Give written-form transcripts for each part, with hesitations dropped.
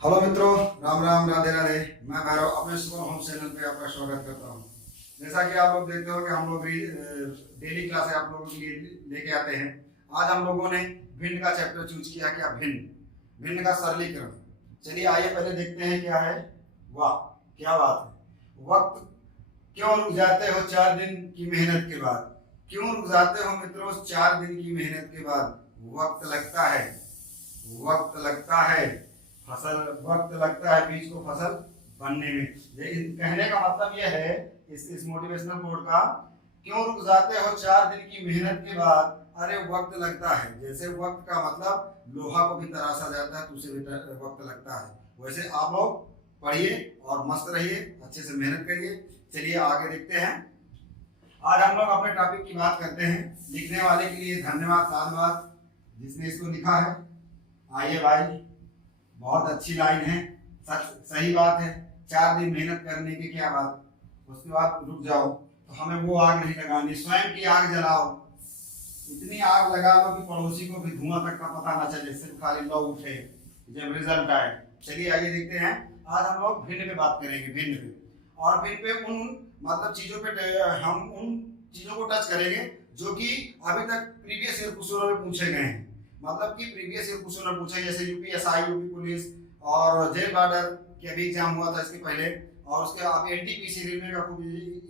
Hello मित्रों, राम राम, राधे राधे। मैं भैरव अपने स्कूल होम चैनल पे आपका स्वागत करता हूँ। जैसा कि आप लोग देखते हो कि हम लोग डेली क्लासें आप लोगों के लिए लेके आते हैं। आज हम लोगों ने भिन्न का चैप्टर चूज किया। क्या? भिन्न। भिन्न का सरलीकरण। चलिए आइए पहले देखते हैं क्या है। वाह, क्या बात है। वक्त क्यों रुक जाते हो 4 दिन की मेहनत के बाद? क्यों रुक जाते हो मित्रों 4 दिन की मेहनत के बाद? वक्त लगता है, वक्त लगता है, फसल वक्त लगता है बीज को फसल बनने में। कहने का मतलब यह है इस मोटिवेशनल कोड का, क्यों रुक जाते हो 4 दिन की मेहनत के बाद? अरे वक्त लगता है। जैसे वक्त का मतलब लोहा को भी तराशा जाता है तो उसे भी वक्त लगता है। वैसे आप लोग पढ़िए और मस्त रहिए, अच्छे से मेहनत करिए। चलिए आगे देखते हैं। आज हम लोग अपने टॉपिक की बात करते हैं। लिखने वाले के लिए धन्यवाद, साधुवाद जिसने इसको लिखा है। आइए भाई, बहुत अच्छी लाइन है, सच सही बात है। 4 दिन मेहनत करने की क्या बात, उसके बाद रुक जाओ तो हमें वो आग नहीं लगानी, स्वयं की आग जलाओ। इतनी आग लगा लो कि पड़ोसी को भी धुआं तक का पता ना चले, सिर्फ खाली लौ उठे जब रिजल्ट आए। चलिए आइए देखते हैं। आज हम लोग भिन्न पे बात करेंगे, भिन्न पे। और भिन्न पे उन मतलब चीजों पे हम उन चीजों को टच करेंगे जो कि अभी तक प्रीवियस ईयर क्वेश्चनों में पूछे गए हैं। मतलब कि प्रीवियस ईयर क्वेश्चन में पूछे, जैसे यूपीएसआई, यूपी पुलिस और जेल बॉर्डर के अभी एग्जाम हुआ था इसके पहले, और उसके अभी एनटीपीसी रेलवे का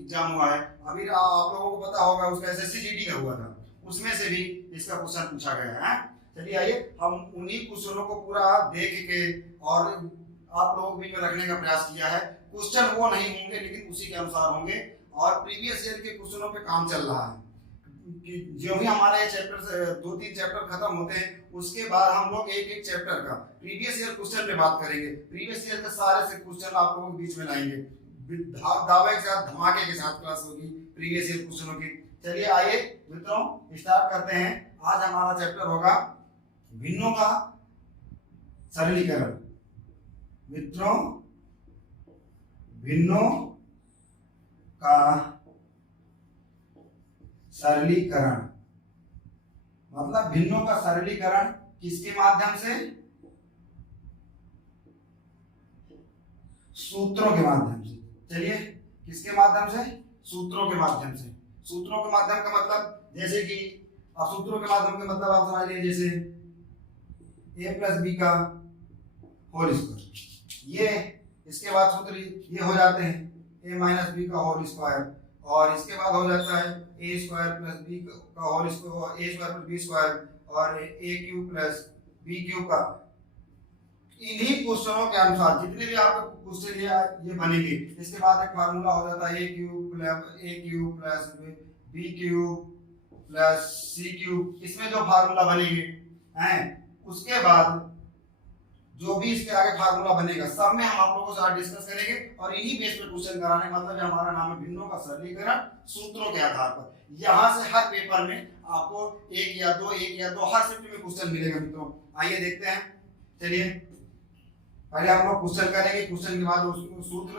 एग्जाम हुआ है अभी। आप लोगों को पता होगा उसका एसएससी जीडी का हुआ था, उसमें से भी इसका क्वेश्चन पूछा गया है। चलिए आइए हम उन्हीं क्वेश्चनों को पूरा देख के और आप लोगों के बीच में रखने का प्रयास किया है। क्वेश्चन वो नहीं होंगे लेकिन उसी के अनुसार होंगे, और प्रीवियस ईयर के क्वेश्चनों पे काम चल रहा है कि जो भी हमारा ये चैप्टर 2-3 चैप्टर खत्म होते हैं उसके बाद हम लोग एक एक चैप्टर का प्रीवियस ईयर क्वेश्चन पे बात करेंगे। प्रीवियस ईयर के सारे से क्वेश्चन आप लोगों के बीच में लाएंगे, दावे के साथ, धमाके के साथ क्लास होगी प्रीवियस ईयर क्वेश्चनों की। चलिए आइए मित्रों स्टार्ट करते हैं। आज हमारा चैप्टर होगा भिन्नों का सरलीकरण। मित्रों, भिन्नों का सरलीकरण मतलब भिन्नों का सरलीकरण किसके माध्यम से? सूत्रों के माध्यम से। चलिए किसके माध्यम से? सूत्रों के माध्यम से। सूत्रों के माध्यम का मतलब जैसे कि अब सूत्रों के माध्यम का मतलब आप समझ लीजिए, जैसे a प्लस बी का होल स्क्वायर, ये इसके बाद सूत्र ये हो जाते हैं a माइनस बी का होल स्क्वायर, और इसके बाद हो जाता है ए स्क्वायर प्लस बी का होल स्क्वायर, ए स्क्वायर प्लस बी स्क्वायर, और ए क्यूब प्लस बी क्यूब का। इन्हीं क्वेश्चनों के अनुसार जितने भी आपके क्वेश्चन ये बनेंगे, इसके बाद एक फार्मूला हो जाता है a cube plus b cube plus c cube. इसमें जो फार्मूला बनेंगे हैं, उसके बाद जो भी इसके आगे फार्मूला बनेगा सब में हम आप लोगों से आज डिस्कस करेंगे, और इन्हीं बेस पे क्वेश्चन कराने मतलब हमारा नाम है भिन्नों का सरलीकरण सूत्रों के आधार पर। यहाँ से हर पेपर में आपको एक या दो हर शिफ्ट में क्वेश्चन मिलेगा मित्रों। आइए देखते हैं। चलिए पहले हम लोग क्वेश्चन करेंगे, क्वेश्चन के बाद उस सूत्र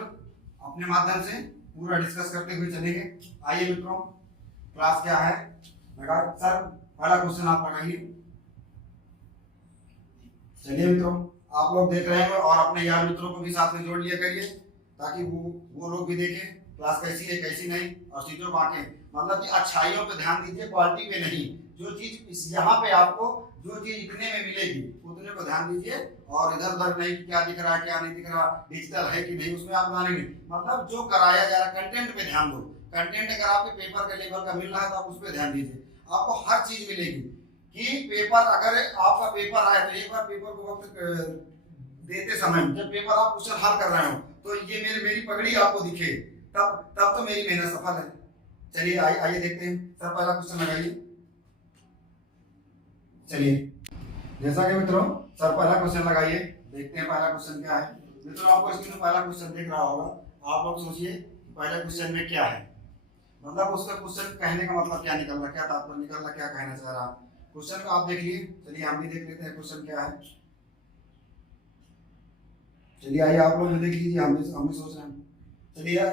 अपने माध्यम से पूरा डिस्कस करते हुए चलेंगे। आइए मित्रों, क्लास क्या है लगा सर, पहला क्वेश्चन आप लगाइए। चलिए मित्रों, आप लोग देख रहे हैं और अपने यार मित्रों को भी साथ में जोड़ लिया करिए, ताकि वो लोग भी देखें क्लास कैसी है कैसी नहीं, और चीजों को आके मतलब कि अच्छाइयों पे ध्यान दीजिए, क्वालिटी पे नहीं। जो चीज यहाँ पे आपको जो चीज लिखने में मिलेगी उतने को ध्यान दीजिए, और इधर उधर नहीं कि क्या दिख रहा है क्या नहीं दिख रहा, डिजिटल है कि नहीं, उसमें आप ध्यान नहीं। मतलब जो कराया जा रहा है कंटेंट पे ध्यान दो। कंटेंट अगर आपके पेपर के लेवल का मिल रहा है तो आप उस पर ध्यान दीजिए, आपको हर चीज मिलेगी। कि पेपर अगर आपका पेपर आए तो एक बार पेपर को वक्त देते समय जब पेपर आप क्वेश्चन हल कर रहे हो तो ये मेरी पगड़ी आपको दिखे, तब तो मेरी मेहनत सफल है। चलिए आइए देखते हैं। सर पहला क्वेश्चन लगाइए। चलिए जैसा कि मित्रों सर पहला क्वेश्चन लगाइए, देखते हैं पहला क्वेश्चन क्या है। मित्रों आपको स्क्रीन में पहला क्वेश्चन दिख रहा होगा, आप लोग सोचिए पहले क्वेश्चन में क्या है, मतलब उसका क्वेश्चन कहने का मतलब क्या निकल रहा, क्या तात्पर्य निकल रहा, क्या कहना चाह रहा। क्वेश्चन को आप देख लिए। चलिए हम भी देख लेते हैं क्वेश्चन क्या है। चलिए आइए आप लोग भी देख लीजिए, हम भी सोच रहे हैं। चलिए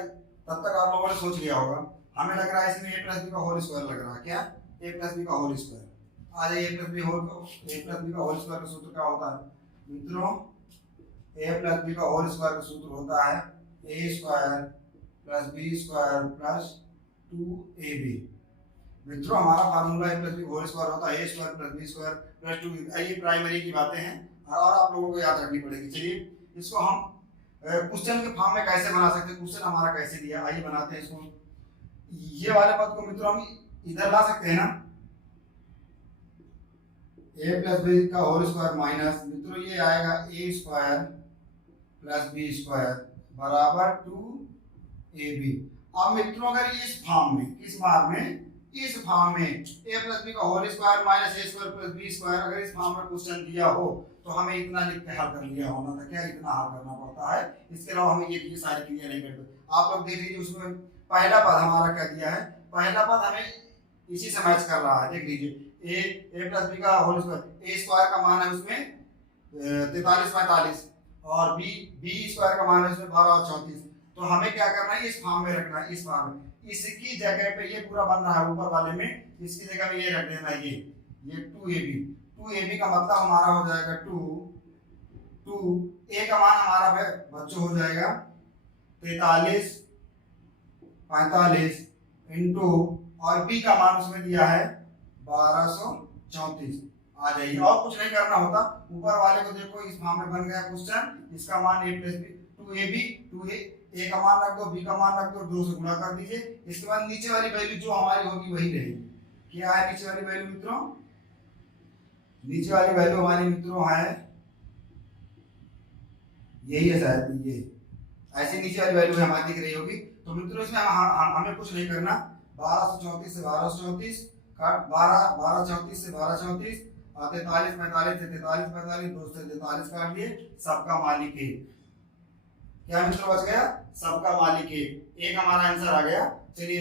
तब तक आप लोगों ने सोच लिया होगा। हमें लग रहा है इसमें a प्लस बी का होल स्क्वायर लग रहा है। क्या? a प्लस बी का होल स्क्वायर। आ जाइए, a प्लस बी का होल स्क्वायर का सूत्र क्या होता है मित्रों? ए प्लस बी का होल स्क्वायर का सूत्र होता है a square plus b square plus 2ab। मित्रों हमारा formula a plus b whole square होता है a square plus b square plus 2ab। ये प्राइमरी की बातें हैं और आप लोगों को याद रखनी पड़ेगी। चलिए इसको हम क्वेश्चन के फॉर्म में कैसे बना सकते हैं, क्वेश्चन हमारा कैसे दिया, आइए बनाते हैं इसको। ये वाले पद को मित्रों हम इधर ला सकते हैं ना, ए प्लस बी का होल स्क्वायर माइनस मित्रों ये आएगा ए स्क्वायर प्लस बी स्क्वायर बराबर 2ab। अब मित्रों अगर इस फॉर्म में, किस फॉर्म में, इस फॉर्म में ए प्लस बी का होल स्क्वायर माइनस ए स्क्वायर प्लस बी स्क्वायर अगर इस फॉर्म में क्वेश्चन दिया हो तो हमें इतना लिख के हल कर लिया होना था। क्या इतना हल करना पड़ता है, इसके अलावा हमें ये सारी क्रिया नहीं करते। आप लोग देख लीजिए उसमें पहला पद हमारा क्या दिया है, पहला पद हमें इसी से मैच कर रहा है। देख लीजिए ए प्लस बी का होल स्क्वायर, ए स्क्वायर का मान है उसमें 43 45 और बी स्क्वायर का मान है उसमें 12 और 34। तो हमें क्या करना है, इस फॉर्म में रखना है, इस फॉर्म में। इसकी जगह पे ये पूरा बन रहा है ऊपर वाले में, इसकी जगह में ये रख देना है ये 2ab का मतलब हमारा हो जाएगा 2 ए का मान हमारा बच्चों हो जाएगा 43 45 इंटू और बी का मान उसमें दिया है 1234। आ जाइए, और कुछ नहीं करना होता। ऊपर वाले को देखो इस फॉर्म में बन गया क्वेश्चन। इसका मान a प्लस बी 2ab, ए का मान रख दो, बी का मान रख दो, 2 से गुणा कर दीजिए। इसके बाद नीचे वाली वैल्यू जो हमारी होगी वही रहेगी। क्या है नीचे वाली वैल्यू मित्रों, नीचे वाली वैल्यू हमारी मित्रों है यही है, शायद ये ऐसे नीचे वाली वैल्यू हमारी दिख रही होगी। तो मित्रों इसमें हमें कुछ नहीं करना। 1234 से 1234 काट, 1234 से 1234 और 43 45 से 43 45 2 से 43 काट लिए। सबका मालिक है, क्या मित्रों बच गया, सबका मालिक है। एक हमारा आंसर आ गया। चलिए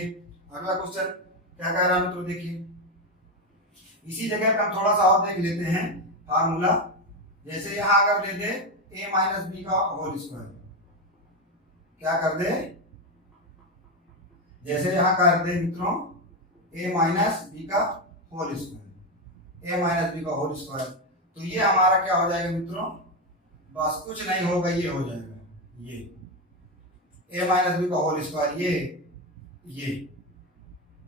अगला क्वेश्चन क्या कह रहा है मित्रों, देखिए इसी जगह पे हम थोड़ा सा और देख लेते हैं फार्मूला। जैसे यहाँ अगर दे दे a माइनस बी का होल स्क्वायर, क्या कर दे, जैसे यहाँ कर दे मित्रों a माइनस बी का whole square, a minus B का होल स्क्वायर, तो ये हमारा क्या हो जाएगा मित्रों, बस कुछ नहीं होगा, ये हो जाएगा ये a माइनस बी का होल स्क्वायर, ये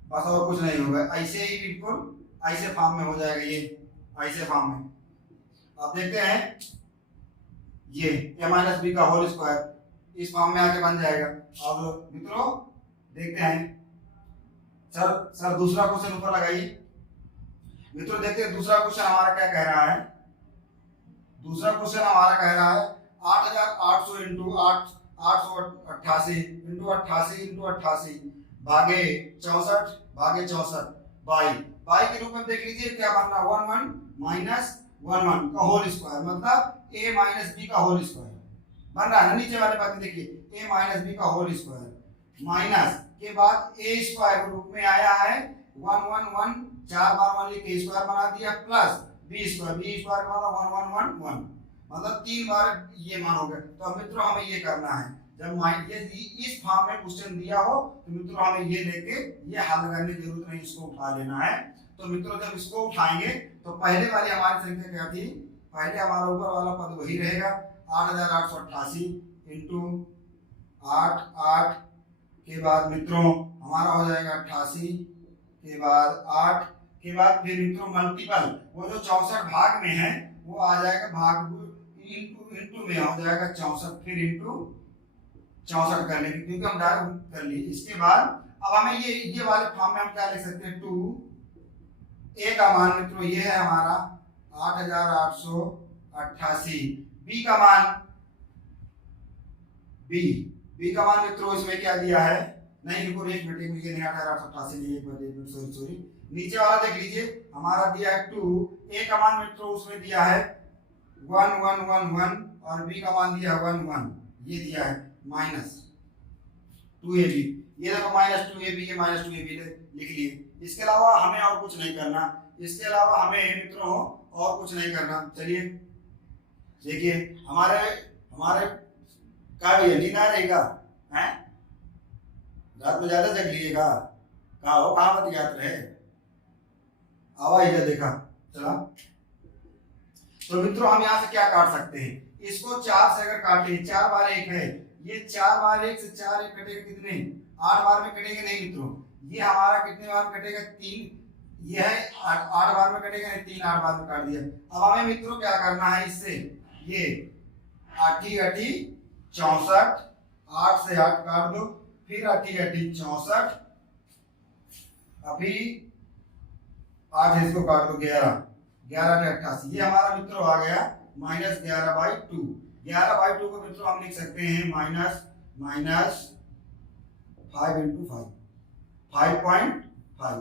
बस और कुछ नहीं होगा। ऐसे ही बिल्कुल ऐसे फॉर्म में हो जाएगा, ये ऐसे फॉर्म में। अब देखते हैं ये a माइनस बी का होल स्क्वायर इस फॉर्म में आके बन जाएगा। अब मित्रों देखते हैं, सर दूसरा क्वेश्चन ऊपर लगाइए। मित्रों देखते हैं दूसरा क्वेश्चन हमारा क्या कह रहा है। दूसरा क्वेश्चन हमारा कह रहा है 8800 इंटू 888 इंटू 88 इंटू 88 भागे 64 भागे 64 बाई के रूप में देख लीजिए क्या बनना, 11 माइनस 11 का होल स्क्वायर, मतलब a माइनस बी का होल स्क्वायर बन रहा है। नीचे वाले बात देखिए a माइनस बी का होल स्क्वायर माइनस के बाद a स्क्वायर के रूप में आया है 111 4 बार 1 लिख स्क्वायर बना दिया प्लस b स्क्वायर का मतलब 1111 मतलब 3 बार ये मान हो गया। तो मित्रों हमें ये करना है, जब ये इस फॉर्म में क्वेश्चन दिया हो तो मित्रों हमें ये लेके ये हल करने की जरूरत नहीं, इसको उठा लेना है। तो मित्रों जब इसको उठाएंगे तो पहले वाली हमारी संख्या क्या थी, पहले हमारा ऊपर वाला पद वही रहेगा 8888 इंटू 8 के बाद मित्रों हमारा हो जाएगा 88 के बाद 8 के बाद फिर मित्रों मल्टीपल, वो जो 64 भाग में है वो आ जाएगा भाग इंटू में हो जाएगा 64, फिर इंटू 64 कर लेंगे क्योंक't हम डायरेक्ट कर लिए। इसके बाद अब हमें ये वाले फॉर्म में हम क्या लिख सकते हैं, 2 a का मान मित्रों ये है हमारा 8888, b का मान b का मान मित्रों इसमें क्या दिया है, नहीं रुको एक मिनट, मुझे नहीं 8888 नहीं, एक मिनट सॉरी नीचे वाला देख लीजिए हमारा दिया है 2, a का मान मित्रों उसमें दिया है 1111 और b का मान दिया है 11, ये दिया है माइनस 2ab, ये देखो माइनस 2ab, ये माइनस 2ab लिख लिए। इसके अलावा हमें और कुछ नहीं करना, इसके अलावा हमें मित्रों और कुछ नहीं करना। चलिए देखिए हमारे क्या भैया नींद आ रहेगा हैं, रात में ज्यादा जग लीजिएगा, कहाँ मत याद रहे, आवाज देखा चला। तो मित्रों हम यहाँ से क्या काट सकते हैं, इसको 4 से अगर काटे, 4 बार 1 है, ये 4 बार 1 से 4 1 कटेगा कितने, 8 बार में कटेगा नहीं मित्रों, ये हमारा कितने बार में कटेगा, 3, ये है 8 बार में कटेगा नहीं, 3 8 बार में काट दिया। अब हमें मित्रों क्या करना है इससे, ये 8 8 64, 8 से 8 काट दो, फिर 8 8 64, अभी 8 इसको काट दो 11, 11 के 88, ये हमारा मित्रों आ गया -11/2। 11/2 को मित्रों हम लिख सकते हैं माइनस 5 × 5, 5.5।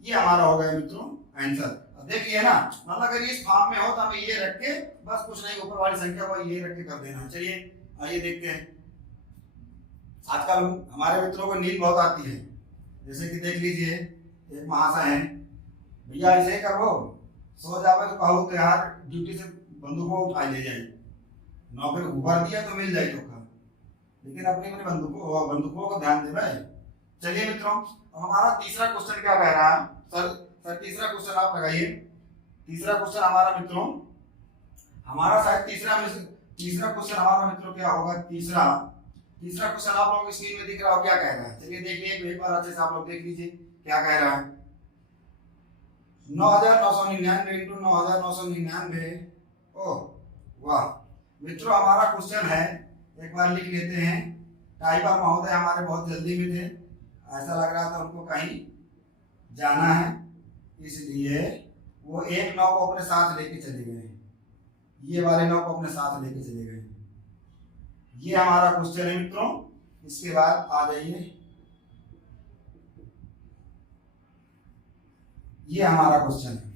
ये हमारा हो गया मित्रों आंसर। अब देखिए ना, मतलब अगर इस फॉर्म में हो तो हमें ये रख के बस कुछ नहीं, ऊपर वाली संख्या को ये रख के कर देना। चलिए आइए देखते हैं। आजकल हमारे मित्रों को नींद बहुत आती है, जैसे कि देख लीजिए एक महाशय हैं, भैया ऐसे ही करो, सो जावे तो कहो तो यार ड्यूटी से बंदूकों उठा ले जाए, नौकरी उभर दिया तो मिल जाए धोखा, लेकिन अपनी अपनी बंदूकों को ध्यान दे भाई। चलिए मित्रों, अब हमारा तीसरा क्वेश्चन क्या कह रहा है, सर तीसरा क्वेश्चन आप लगाइए। तीसरा क्वेश्चन हमारा मित्रों, हमारा शायद तीसरा क्वेश्चन हमारा मित्रों क्या होगा, तीसरा क्वेश्चन आप लोग स्क्रीन में दिख रहा हो, क्या कह रहा है, चलिए देखिए एक बार अच्छे से आप लोग देख लीजिए क्या कह रहा है। 9999 × 9999, ओह वाह मित्रों, हमारा क्वेश्चन है, एक बार लिख लेते हैं। टाइपर महोदय हमारे बहुत जल्दी में थे, ऐसा लग रहा था उनको कहीं जाना है, इसलिए वो एक 9 को अपने साथ लेके चले गए, ये वाले 9 को अपने साथ लेके चले गए। ये हमारा क्वेश्चन है मित्रों। इसके बाद आ जाइए, ये हमारा क्वेश्चन है,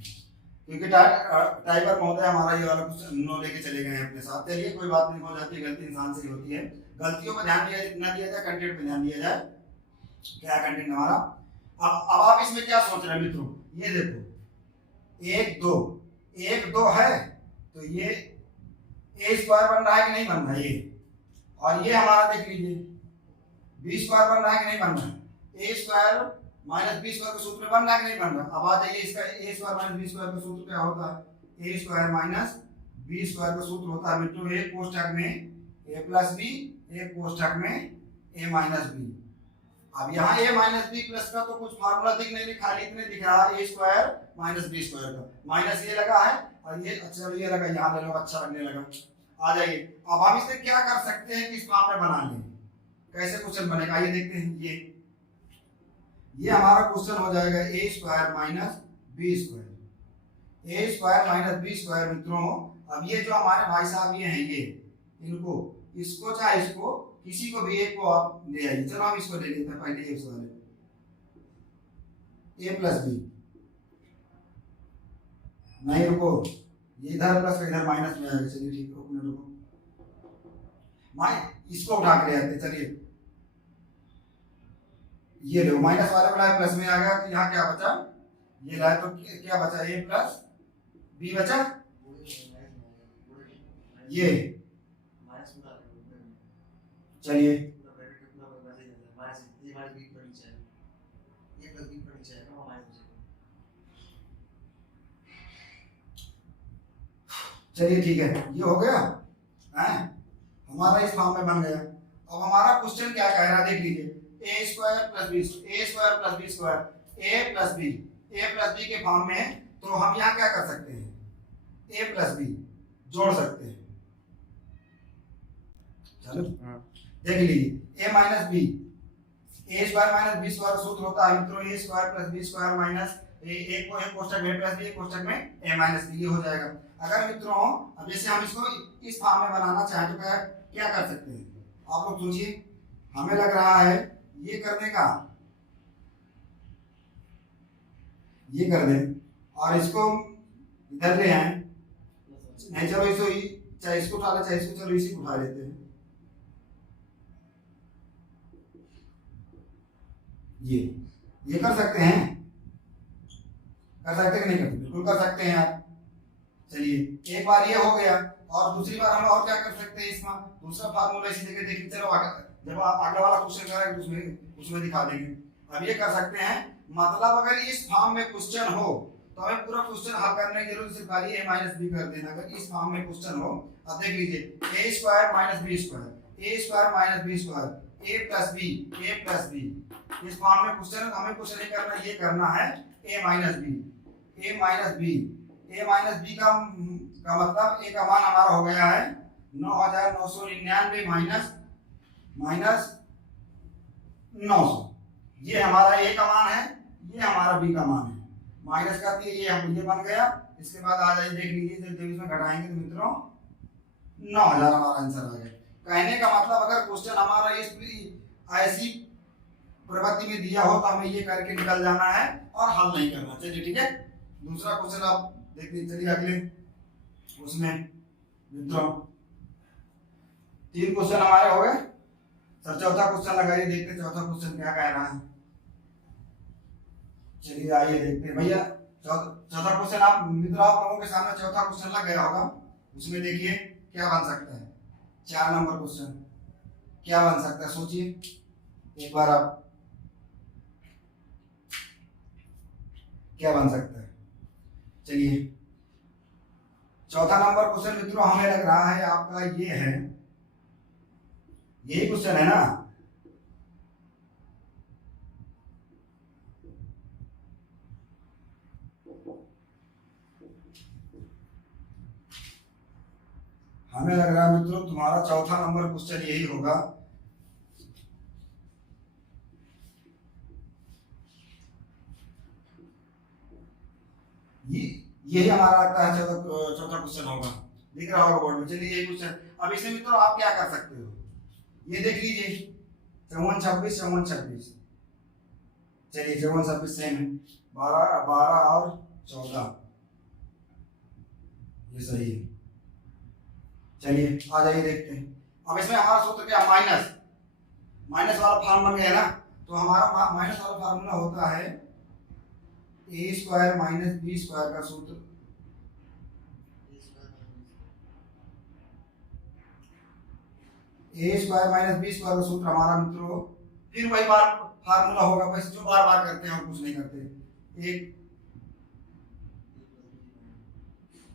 क्योंकि टाइपर महोदय हमारा ये वाला क्वेश्चन 9 लेके चले गए हैं अपने साथ। चलिए कोई बात नहीं, हो जाती है गलती, इंसान से होती है, गलतियों पर ध्यान दिया जाए, कंटेंट पे ध्यान दिया जाए, क्या कंटेंट हमारा। अब आप इसमें क्या सोच रहे हैं मित्रों, ये देखो 1 2 है तो ये a स्क्वायर बन रहा है कि नहीं बन रहा है ये, और ये हमारा देख लीजिए b स्क्वायर बन रहा है कि नहीं बन रहा है, a square minus b square का सूत्र बन रहा है कि नहीं बन रहा। अब आ जाइए, इसका a square minus b square का सूत्र क्या होता है, a square minus b square का सूत्र होता है मित्रों एक कोष्ठक में a प्लस b, एक कोष्ठक में a माइनस b। अब यहाँ a माइनस बी प्लस का तो कुछ फार्मूला दिख नहीं, खाली इतने दिख रहा है a square minus b square का, माइनस ये लगा है और ये अच्छा ये लगा, यहाँ ले लो, अच्छा लगने लगा। आ जाइए, अब हम इससे क्या कर सकते हैं कि इस फॉर्म में बना लें, कैसे क्वेश्चन बनेगा ये देखते हैं। ये हमारा क्वेश्चन हो जाएगा a square minus b square, a square minus b square मित्रों। अब ये जो हमारे भाई साहब ये हैं, ये इनको इसको चाहे इसको किसी को भी एक को आप ले आइए, चलो हम इसको ले लेते हैं पहले, एक वाले a प्लस b, नहीं रुको, ये इधर प्लस का इधर माइनस में आएगा, चलिए ठीक है, रुको इसको उठा के ले आते, चलिए ये लो, माइनस वाला बड़ा प्लस में आ गया, तो यहाँ क्या बचा, ये लाए तो क्या बचा, a प्लस b बचा, ये चलिए चलिए ठीक है, ये हो गया है हमारा, इस फॉर्म में बन गया। अब हमारा क्वेश्चन क्या कह रहा है देख लीजिए, a square plus b square a plus b के फॉर्म में है, तो हम यहाँ क्या कर सकते हैं, a प्लस b जोड़ सकते हैं। चलो देख लीजिए, a minus b, a square minus b square सूत्र होता है मित्रों a square plus b square minus एक कोष्ठक में प्लस b, एक कोष्ठक में a माइनस b, ये हो जाएगा। अगर मित्रों अब जैसे हम इसको इस फॉर्म में बनाना चाहें तो क्या कर सकते हैं, आप लोग सोचिए। हमें लग रहा है ये करने का, ये कर दें और इसको इधर ले आए, नहीं चलो इसको चाहे इसको उठा ले चाहे इसको, चलो इसी को उठा लेते हैं। ये कर सकते हैं, कर सकते हैं कि नहीं करते, बिल्कुल कर सकते हैं आप। चलिए एक बार ये हो गया, और दूसरी बार हम और क्या कर सकते हैं, इसमें दूसरा फार्मूला इसी जगह देखिए, चलो जब आप अगला वाला क्वेश्चन करेंगे उसमें दिखा देंगे। अब ये कर सकते हैं, मतलब अगर इस फॉर्म में क्वेश्चन हो तो हमें पूरा क्वेश्चन हल करने की जरूरत सिर्फ खाली a माइनस बी कर देना। अगर इस फॉर्म में क्वेश्चन हो, अब देख लीजिए a square minus B square, a square minus B square, a plus B, इस फॉर्म में क्वेश्चन हमें कुछ नहीं करना, ये करना है a minus B, a minus B, a minus B का मतलब a का मान हमारा हो गया है 9999 माइनस 900, ये हमारा a का मान है, ये हमारा b का मान है, माइनस कर दिए, ये बन गया। इसके बाद आ जाइए देख लीजिए, जब इसमें घटाएंगे तो मित्रों 9000 हमारा आंसर आ गया। कहने का मतलब अगर क्वेश्चन हमारा इस ऐसी प्रवृत्ति में दिया हो तो हमें ये करके निकल जाना है और हल नहीं करना। चलिए ठीक है, दूसरा क्वेश्चन आप देख लीजिए। चलिए अगले उसमें मित्रों 3 क्वेश्चन हमारे हो गए। सर चौथा क्वेश्चन लगाइए, देखते चौथा क्वेश्चन क्या कह रहा है। चलिए आइए देखते हैं भैया, चौथा क्वेश्चन आप मित्रों आप लोगों के सामने चौथा क्वेश्चन लग गया होगा। उसमें देखिए क्या बन सकता है, 4 नंबर क्वेश्चन क्या बन सकता है, सोचिए एक बार आप, क्या बन सकता है। चलिए चौथा नंबर क्वेश्चन मित्रों हमें लग रहा है आपका ये है, यही क्वेश्चन है ना। हमें लग रहा है मित्रों तुम्हारा चौथा नंबर क्वेश्चन यही होगा। यही हमारा लगता है चौथा क्वेश्चन होगा, दिख रहा होगा बोर्ड में। चलिए यही क्वेश्चन। अब इसमें मित्रों आप क्या कर सकते हो, ये देख लीजिए 54 26 54 26। चलिए 54 26 सेम है, 12 12 और 14 ये सही है। चलिए आ जाइए देखते हैं। अब इसमें हमारा सूत्र क्या, माइनस वाला फॉर्म बन गया ना। तो हमारा माइनस वाला फार्मूला होता है a square minus B square का सूत्र, ए स्क्वायर माइनस बी स्क्वायर का सूत्र हमारा मित्रों फिर वही बार फार्मूला होगा, वैसे जो बार बार करते हैं हम कुछ नहीं करते। एक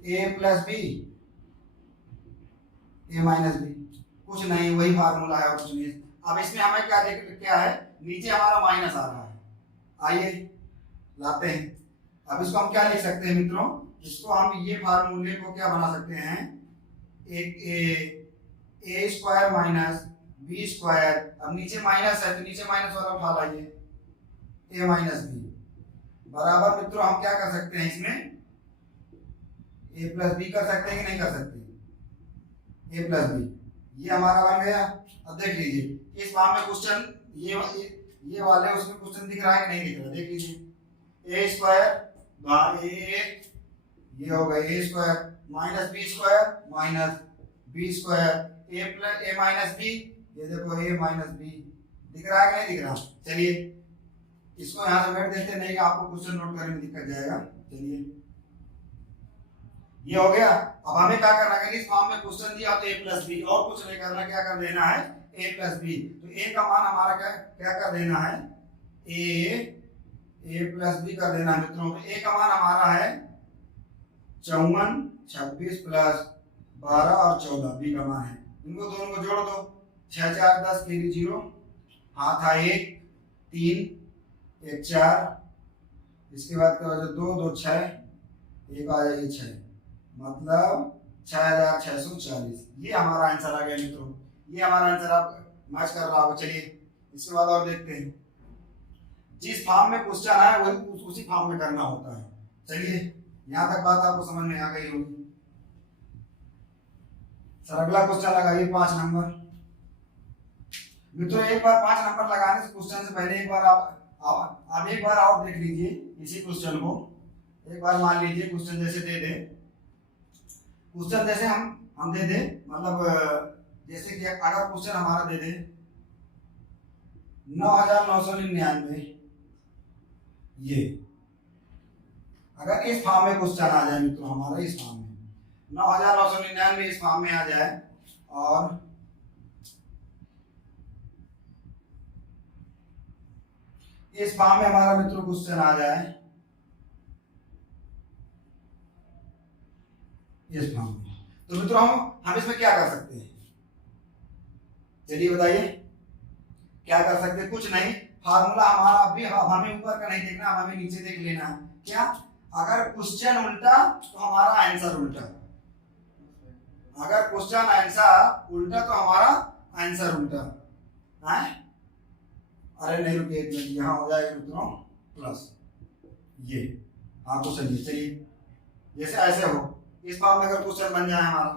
ए प्लस बी ए माइनस बी, कुछ नहीं वही फार्मूला है और कुछ नहीं। अब इसमें हमें क्या है, नीचे हमारा माइनस आ रहा है, आइए लाते हैं। अब इसको हम क्या लिख सकते हैं मित्रों, इसको हम ये फार्मूले को क्या बना सकते हैं, एक ए स्क्वायर माइनस बी स्क्वायर, अब नीचे माइनस है तो नीचे माइनस वाला उठा लाइए, ए माइनस बी बराबर मित्रों हम क्या कर सकते हैं, इसमें ए प्लस बी कर सकते हैं कि नहीं कर सकते, ए प्लस बी, ये हमारा बन गया। अब देख लीजिए इस फॉर्म में क्वेश्चन ये वाले उसमें क्वेश्चन दिख रहा है कि नहीं दिख रहा, देख लीजिए ए स्क्वायर ए, ये हो गया ए स्क्वायर माइनस बी स्क्वायर ए प्लस ए माइनस बी, ये देखो ए माइनस बी दिख रहा है कि नहीं दिख रहा। चलिए इसको यहाँ से बैठ देते, नहीं आपको क्वेश्चन नोट करने में दिक्कत जाएगा। चलिए ये हो गया। अब हमें क्या करना है, इस फॉर्म में क्वेश्चन दिया तो ए प्लस बी, और कुछ नहीं करना, क्या कर देना है ए प्लस बी। तो ए का मान हमारा क्या कर देना है, ए प्लस बी कर देना है मित्रों। तो ए का मान हमारा है 54 26 प्लस 12 और 14, बी का मान है। इनको दोनों को जोड़ दो, 6 4 10 3 0, हाथ था 1 3 1 4, इसके बाद क्या हो 2 2 6, एक आ जाएगी 6, मतलब 6640। ये हमारा आंसर आ गया मित्रों, ये हमारा आंसर आप मैच कर रहा हो। चलिए इसके बाद और देखते हैं, जिस फॉर्म में क्वेश्चन है वही उसी फॉर्म में करना होता है। चलिए यहाँ तक बात आपको समझ में आ गई होगी। सर अगला क्वेश्चन लगाइए 5 नंबर। मित्रों एक बार 5 नंबर लगाने से क्वेश्चन से पहले एक बार आप एक बार और देख लीजिए इसी क्वेश्चन को। एक बार मान लीजिए क्वेश्चन जैसे दे दे, क्वेश्चन जैसे हम दे दे, मतलब जैसे कि अगर क्वेश्चन हमारा दे दे 9999, ये अगर इस फॉर्म में क्वेश्चन आ जाए मित्रों, हमारा इस फॉर्म में 9999 इस फॉर्म में आ जाए, और इस फॉर्म में हमारा मित्रों क्वेश्चन आ जाए इस फॉर्म में। तो मित्रों हम इसमें क्या कर सकते हैं, चलिए बताइए क्या कर सकते हैं। कुछ नहीं, फार्मूला हमारा अभी हमें ऊपर का नहीं देखना, हमें नीचे देख लेना है। क्या, अगर क्वेश्चन उल्टा तो हमारा आंसर उल्टा, अगर क्वेश्चन आंसर उल्टा तो हमारा आंसर उल्टा है। अरे नहीं रुकिए एक मिनट, यहाँ हो जाएगा मित्रों प्लस ये। हाँ तो चलिए जैसे ऐसे हो, इस फॉर्म में अगर क्वेश्चन बन जाए हमारा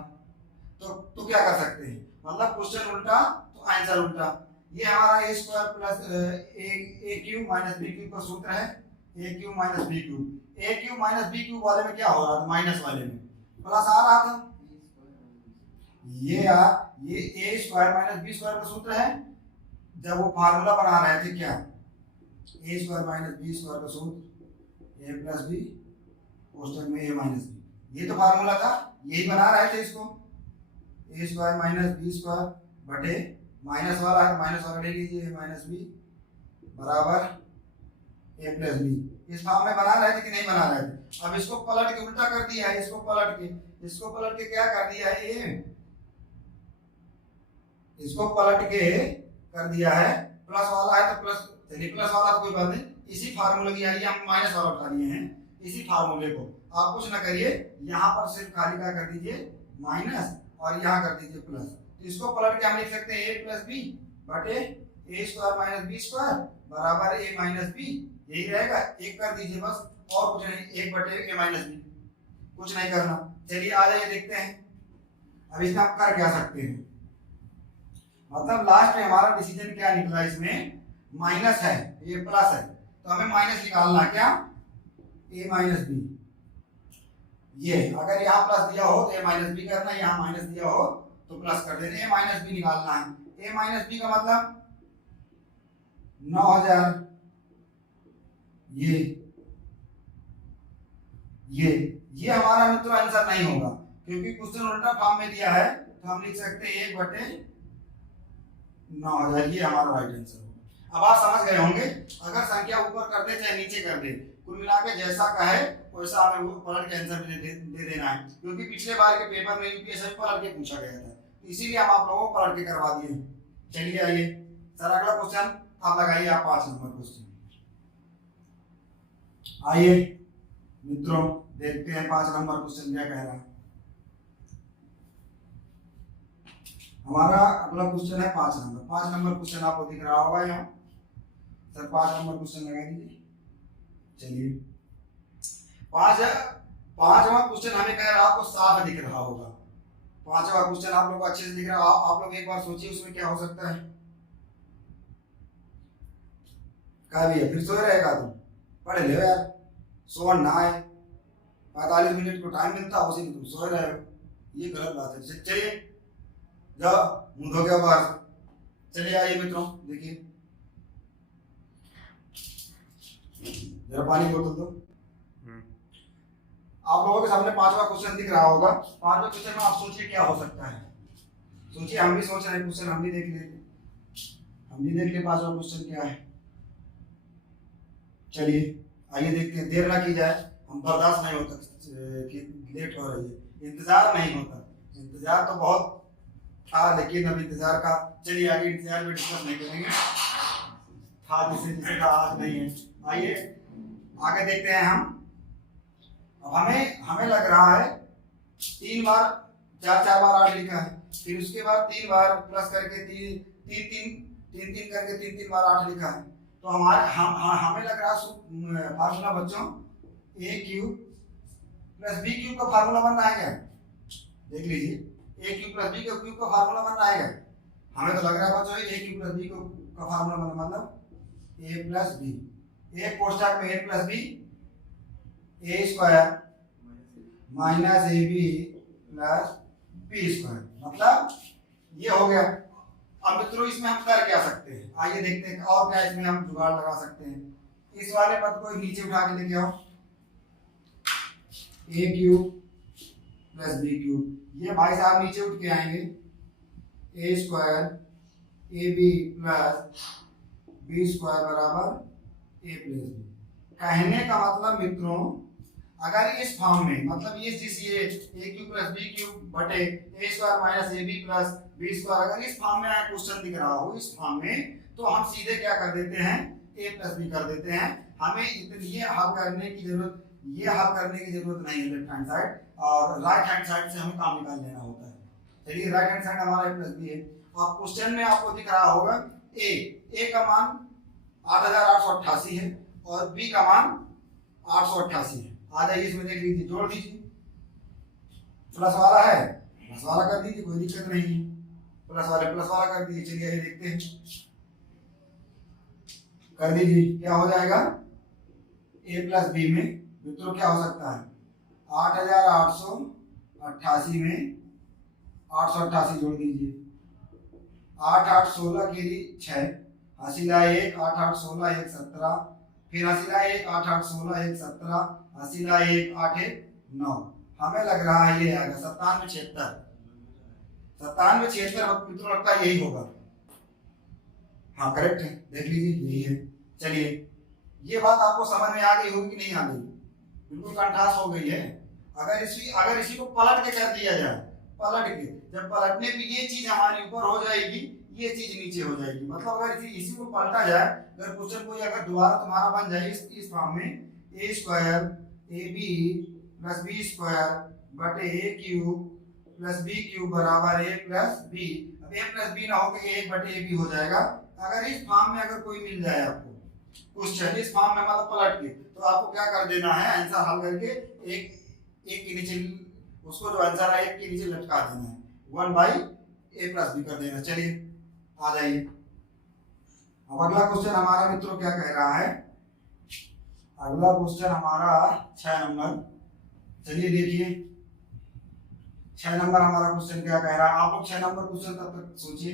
तो क्या कर सकते हैं, मतलब क्वेश्चन उल्टा तो आंसर उल्टा। ये हमारा ए स्क्वायर प्लस ए क्यूब माइनस बी क्यूब का सूत्र है, a cube minus B cube. A cube minus B cube वाले में क्या हो रहा था, माइनस वाले में प्लस आ रहा था। ये ए स्क्वायर माइनस बी स्क्वायर का सूत्र है। जब वो फार्मूला बना रहे थे, क्या ए स्क्वायर माइनस बी स्क्वायर का सूत्र ए प्लस बी कोष्टक में ए माइनस बी, ये तो फार्मूला था, यही बना रहे थे इसको। ए स्क्वायर माइनस बी स्क्वायर बटे माइनस वाला है, माइनस वाला ले लीजिए, माइनस बी बराबर ए प्लस बी। इस फॉर्म में बना रहे थे कि नहीं बना रहे थे। अब इसको पलट के उल्टा कर दिया है, इसको पलट के क्या कर दिया है, इसको पलट के कर दिया है, प्लस वाला है तो प्लस, चलिए प्लस वाला तो कोई बात नहीं, इसी फार्मूले की आइए हम माइनस वाला उठा लिए हैं, इसी फार्मूले को आप कुछ ना करिए, यहाँ पर सिर्फ खाली क्या कर दीजिए माइनस और यहाँ कर दीजिए प्लस। तो इसको पलट के हम लिख सकते हैं ए प्लस बी बटे a square minus B square बराबर ए माइनस बी, यही रहेगा। एक कर दीजिए बस, और कुछ नहीं, एक बटे ए माइनस बी, कुछ नहीं करना। चलिए आ जाइए देखते हैं अब इसमें आप कर क्या सकते हैं। मतलब लास्ट में हमारा डिसीजन क्या निकला, इसमें माइनस है, ये प्लस है, तो हमें माइनस निकालना, क्या ए माइनस बी। ये अगर यहाँ प्लस दिया हो तो ए माइनस बी करना, यहाँ माइनस दिया हो तो प्लस कर देना, ए माइनस बी निकालना है। ए माइनस बी का मतलब 9000, ये हमारा मित्रों आंसर नहीं होगा, क्योंकि क्वेश्चन उल्टा फॉर्म में दिया है, तो हम लिख सकते हैं 1 बटे 9000, ये हमारा राइट आंसर होगा। अब आप समझ गए होंगे, अगर संख्या ऊपर कर दे चाहे नीचे कर दे, कुल मिला के जैसा कहे वैसा हमें वो पलट के आंसर दे देना है, क्योंकि पिछले बार के पेपर में यूपीएससी में पलट के पूछा गया था, इसीलिए हम आप लोगों को पलट के करवा दिए। चलिए आइए सर अगला क्वेश्चन आप लगाइए, आप 5 नंबर क्वेश्चन। आइए मित्रों देखते हैं 5 नंबर क्वेश्चन क्या कह रहा है। हमारा अगला क्वेश्चन है 5 नंबर। 5 नंबर क्वेश्चन आपको दिख रहा होगा यहाँ, सर 5 नंबर क्वेश्चन लगा दीजिए। चलिए पांचवा क्वेश्चन हमें कह रहा है, आपको साफ दिख रहा होगा। 5वां क्वेश्चन आप लोग को अच्छे से दिख रहा है, आप लोग एक बार सोचिए उसमें क्या हो सकता है। क्या भैया फिर सोए रहेगा, तुम पढ़ लो यार, सो ना आए, 45 मिनट को टाइम मिलता है, उसी में तुम सोए रहे हो, ये गलत बात है। चलिए जाओ मुंह धो के बाहर। चलिए आइए मित्रों देखिए, जरा पानी बोतल दो। आप लोगों के सामने 5वां क्वेश्चन दिख रहा होगा। 5वें क्वेश्चन में आप सोचिए क्या हो सकता है, सोचिए, हम भी सोच रहे हैं क्वेश्चन, हम भी देख ले 5वां क्वेश्चन क्या है। चलिए आइए देखते हैं, देर ना की जाए, हम बर्दाश्त नहीं होता कि लेट हो रही है, इंतजार नहीं होता, इंतजार तो बहुत था लेकिन अब इंतजार का, चलिए आगे इंतजार में डिस्कस नहीं करेंगे, था जिसे का आज नहीं है। आइए आगे देखते हैं हम। अब हमें लग रहा है 3 बार 4 बार 8 लिखा है, फिर उसके बाद 3 बार प्लस करके 3 करके 3 बार 8 लिखा है, तो हमें लग रहा है फार्मूला बच्चों a cube plus b cube का फार्मूला बन रहा है क्या, देख लीजिए, ए क्यूब प्लस बी क्यूब का फार्मूला बन रहा है क्या। हमें तो लग रहा है बच्चों ए क्यूब प्लस बी का फार्मूला बन, मतलब ए प्लस बी, एक कोष्ठक में a plus b a square minus a b plus b square, मतलब ये हो गया। अब मित्रों इसमें हम कर क्या सकते हैं, आइए देखते हैं और क्या इसमें हम जुगाड़ लगा सकते हैं। इस वाले पद को नीचे उठा के लेके आओ, a cube plus b cube, ये भाई साहब नीचे उठ के आएंगे, a square a b plus b square बराबर ए प्लस बी। कहने का मतलब मित्रों अगर इस फॉर्म में मतलब ये जिस ये a cube plus b cube बटे a square minus a b plus b square अगर इस फॉर्म में क्वेश्चन दिख रहा हो इस फॉर्म में, तो हम सीधे क्या कर देते हैं ए प्लस बी कर देते हैं। हमें ये हल करने की जरूरत नहीं है लेफ्ट हैंड साइड, और राइट हैंड साइड से हमें काम निकाल लेना होता है। चलिए राइट हैंड साइड हमारा ए प्लस बी है। अब क्वेश्चन में आपको दिख रहा होगा ए का मान 8888 है और बी का मान 888 है। आ जाइए इसमें देख लीजिए, जोड़ दीजिए। प्लस वाला है प्लस वाला कर दीजिए, कोई दिक्कत नहीं है। प्लस वाला कर दीजिए। चलिए ये देखते हैं, कर दीजिए। क्या हो जाएगा ए प्लस बी में मित्रों क्या हो सकता है 8888 में 888 जोड़ दीजिए। 8 8 16 के लिए 6 हसीला 1 8 8 16 1 17 फिर हसीला 1 8 8 16 1 17 हसीला 1 8 1 9। हमें लग रहा है ये आएगा 97 76 मित्रों लगता है यही होगा। हाँ करेक्ट है, देख लीजिए यही है। चलिए ये बात आपको समझ में आ गई होगी कि नहीं आ गई? बिल्कुल कंठास हो गई है। अगर इसी को पलट के कर दिया जाए, पलट के जब पलटने पे ये चीज हमारी ऊपर हो जाएगी, ये चीज नीचे हो जाएगी। मतलब अगर इसी को पलटा जाए, अगर क्वेश्चन को अगर दोबारा तुम्हारा बन जाए इस फॉर्म में a square a b plus b square बटे a cube plus b cube बराबर ए प्लस बी। अब ए प्लस बी ना होकर ए बटे ए बी हो जाएगा। अगर इस फॉर्म में अगर कोई मिल जाए आपको क्वेश्चन इस फॉर्म में मतलब पलट के, तो आपको क्या कर देना है आंसर हल करके एक के नीचे उसको जो आंसर है एक के नीचे लटका देना है, 1/a प्लस बी कर देना। चलिए आ जाइए। अब अगला क्वेश्चन हमारा मित्रों क्या कह रहा है? अगला क्वेश्चन हमारा 6 नंबर। चलिए देखिए 6 नंबर हमारा क्वेश्चन क्या कह रहा है। आप लोग 6 नंबर क्वेश्चन तब तक सोचिए,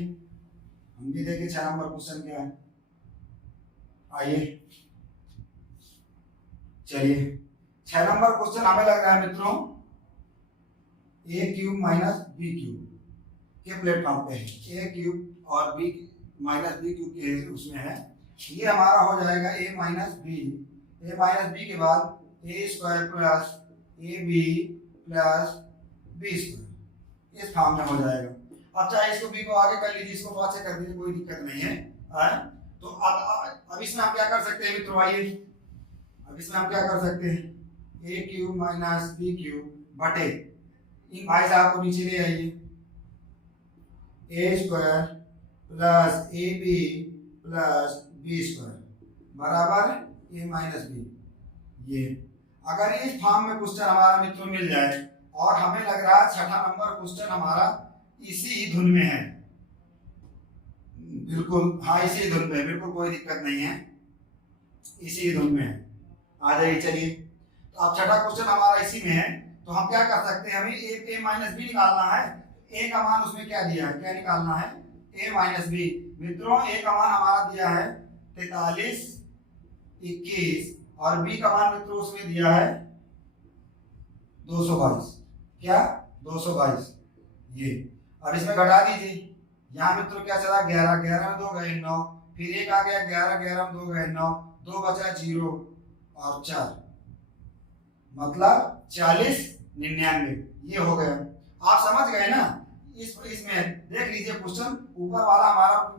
हम भी देखें 6 नंबर क्वेश्चन क्या है। आइए चलिए 6 नंबर क्वेश्चन हमें लग रहा है मित्रों ए क्यूब माइनस बी क्यूब के प्लेटफॉर्म पे है। ए क्यूब और बी माइनस बी क्यूब के उसमें है। ये हमारा हो जाएगा ए माइनस बी के बाद a square plus a b plus b square इस फॉर्म में हो जाएगा। अब चाहे इसको बी को आगे कर लीजिए, इसको पाँच से कर दीजिए, कोई दिक्कत नहीं है। तो अब इसमें हम क्या कर सकते हैं मित्रों? आइए अब इसमें हम क्या कर सकते हैं a cube minus B cube बटे इन भाई साहब को नीचे ले आइए a square plus a b plus b square बराबर ए माइनस बी। ये अगर इस फॉर्म में क्वेश्चन हमारा मित्रों मिल जाए और हमें लग रहा है 6ठा नंबर क्वेश्चन हमारा इसी ही धुन में है, बिल्कुल हाँ इसी धुन में, बिल्कुल कोई दिक्कत नहीं है, इसी धुन में है। आ जाइए चलिए। तो अब 6ठा क्वेश्चन हमारा इसी में है, तो हम क्या कर सकते हैं? हमें ए माइनस बी निकालना है। ए का मान उसमें क्या दिया है, क्या निकालना है? ए माइनस बी। मित्रों ए का मान हमारा दिया है 43 21 और बी का मान मित्रों उसमें दिया है 222। क्या 222? ये अब इसमें घटा दीजिए। यहाँ मित्रों क्या चला 11 11 में 2 गए 9, फिर एक आ गया 11 11 में 2 गए 9, 2 बचा 0 और 4 मतलब 40 99 ये हो गया। आप समझ गए ना? इसमें देख लीजिए क्वेश्चन ऊपर वाला हमारा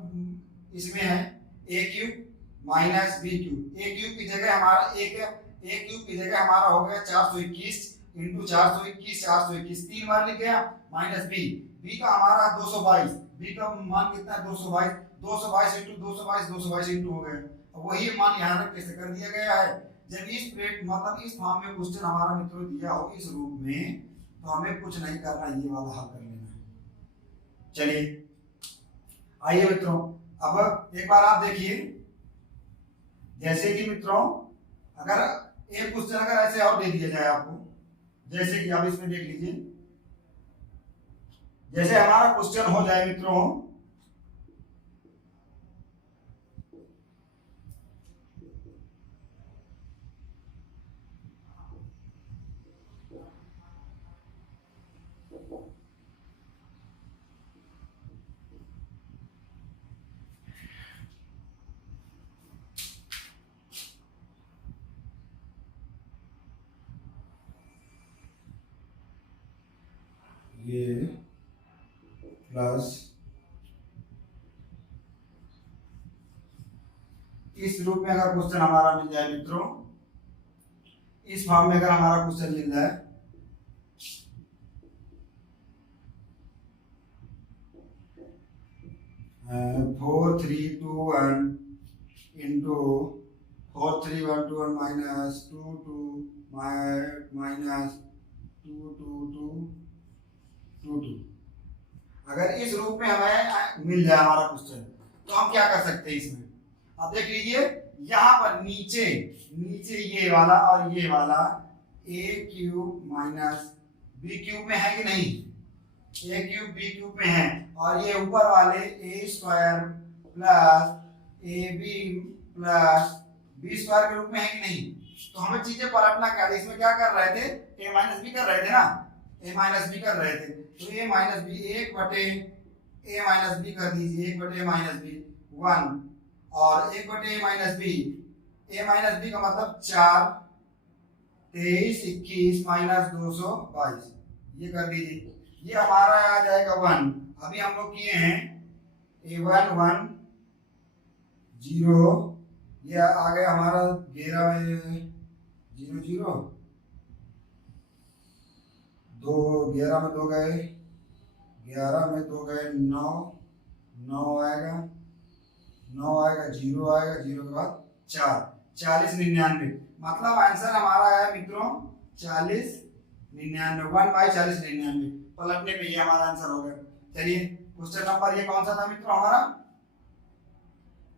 इसमें है a cube minus B cube. A cube की जगह हमारा ए क्यूब की जगह हमारा हो गया 421 इंटू 421 3 बार लिख गया माइनस बी का हमारा 222, बी का मान कितना है 222 इंटू 222 इंटू हो गया। वही मान यहाँ रख कैसे कर दिया गया है। जब इस प्लेट मतलब इस फॉर्म में क्वेश्चन हमारा मित्रों दिया हो इस रूप में, तो हमें कुछ नहीं करना, ये वाला हल कर लेना है। चलिए आइए मित्रों, अब एक बार आप देखिए, जैसे कि मित्रों अगर एक क्वेश्चन अगर ऐसे और दे दिया जाए आपको, जैसे कि आप इसमें देख लीजिए, जैसे हमारा क्वेश्चन हो जाए मित्रों ये प्लस इस रूप में अगर क्वेश्चन हमारा मिल जाए मित्रों, इस फॉर्म में अगर हमारा क्वेश्चन मिल जाए, 4321 into 4321 minus 22 अगर इस रूप में हमें मिल जाए हमारा क्वेश्चन, तो हम क्या कर सकते हैं इसमें। अब देख लीजिए यहाँ पर नीचे ये वाला और ये वाला a cube minus B cube में है कि नहीं, a क्यूब b क्यूब में है, और ये ऊपर वाले a square plus ab plus b square के रूप में है कि नहीं। तो हमें चीजें पलटना क्या है, इसमें क्या कर रहे थे, a माइनस b कर रहे थे ना, a माइनस b कर रहे थे, तो a minus b 1/a minus b कर दीजिए, 1/a माइनस b 1 और 1/a minus b, a minus b का मतलब 4 23 21 माइनस 222 ये कर दीजिए, ये हमारा आ जाएगा 1। अभी हम लोग किए हैं a1 1 0, ये आ गया हमारा 11 में 0 0 2 11 में 2 गए, 11 में 2 गए 9 9 आएगा 0 आएगा 0 के बाद 4 40 99, मतलब आंसर हमारा है मित्रों 40 99, 1/40 99। पलटने पे ये हमारा आंसर हो गया। चलिए क्वेश्चन नंबर ये कौन सा था मित्रों हमारा,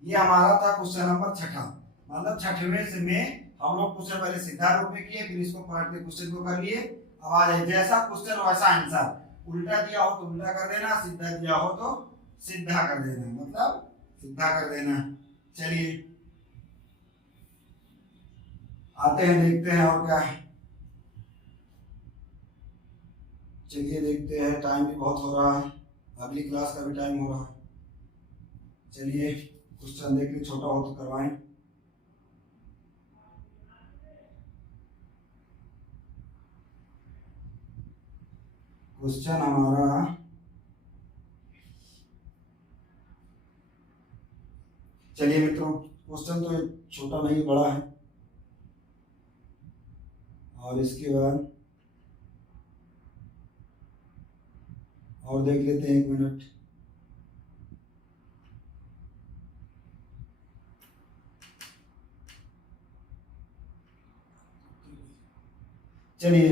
ये हमारा था क्वेश्चन नंबर 6, मतलब 6वें से में हम लोग क्वेश्चन पहले सीधा रूप में किए, फिर इसको पलट के क्वेश्चन को कर लिए। अब आ जाए जैसा क्वेश्चन वैसा आंसर, उल्टा दिया हो तो उल्टा कर देना, सीधा दिया हो तो सीधा कर देना, मतलब सीधा कर देना। चलिए आते हैं देखते हैं और क्या है। चलिए देखते हैं, टाइम भी बहुत हो रहा है, अगली क्लास का भी टाइम हो रहा है। चलिए क्वेश्चन देख लीजिए, छोटा हो तो करवाएं। क्वेश्चन हमारा चलिए मित्रों, क्वेश्चन तो छोटा नहीं बड़ा है, और इसके बाद और देख लेते हैं 1 मिनट। चलिए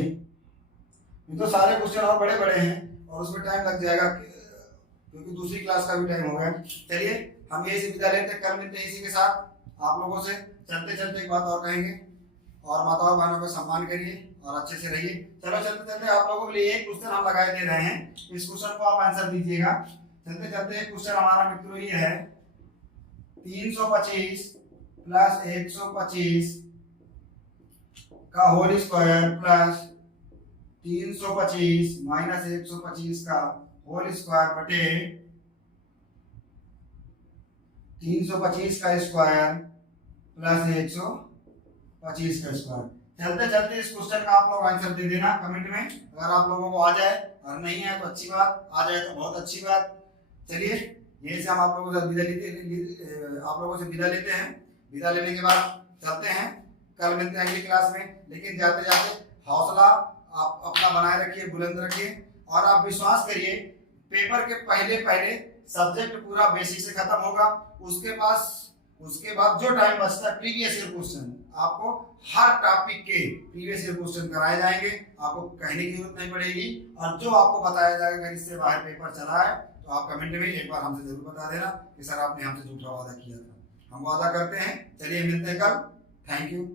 तो सारे क्वेश्चन और बड़े बड़े हैं और उसमें टाइम लग जाएगा, क्योंकि दूसरी क्लास का भी टाइम हो गया। चलिए हम यही से विदा लेते हैं, कल मिलते हैं इसी के साथ आप लोगों से। चलते चलते एक बात और कहेंगे, और माता और बहनों का सम्मान करिए और अच्छे से रहिए। चलो चलते चलते आप लोगों के लिए एक क्वेश्चन हम लगाए दे रहे हैं, इस क्वेश्चन को आप आंसर दीजिएगा। चलते चलते क्वेश्चन हमारा मित्रों ये है, 325 प्लस 125 का होल स्क्वायर प्लस 325 माइनस 125 का होल स्क्वायर बटे 325 का स्क्वायर प्लस 125 का स्क्वायर। चलते चलते इस क्वेश्चन का आप लोग आंसर दे देना कमेंट में, अगर आप लोगों को आ जाए, और नहीं है तो अच्छी बात, आ जाए तो बहुत अच्छी बात। चलिए यही से हम आप लोगों से विदा लेते हैं। विदा लेने के बाद चलते हैं, कल मिलते हैं अगली क्लास में। लेकिन जाते जाते हौसला आप अपना बनाए रखिए, बुलंद रखिए, और आप विश्वास करिए पेपर के पहले सब्जेक्ट पूरा बेसिक से खत्म होगा, उसके बाद जो टाइम बचता है प्रीवियस ईयर क्वेश्चन, आपको हर टॉपिक के प्रीवियस ईयर क्वेश्चन कराए जाएंगे, आपको कहने की जरूरत नहीं पड़ेगी। और जो आपको बताया जाएगा कि इससे बाहर पेपर चला है, तो आप कमेंट में एक बार हमसे जरूर बता देना कि सर आपने हमसे झूठा वादा किया था। हम वादा करते हैं। चलिए मिलते हैं कल। Thank you.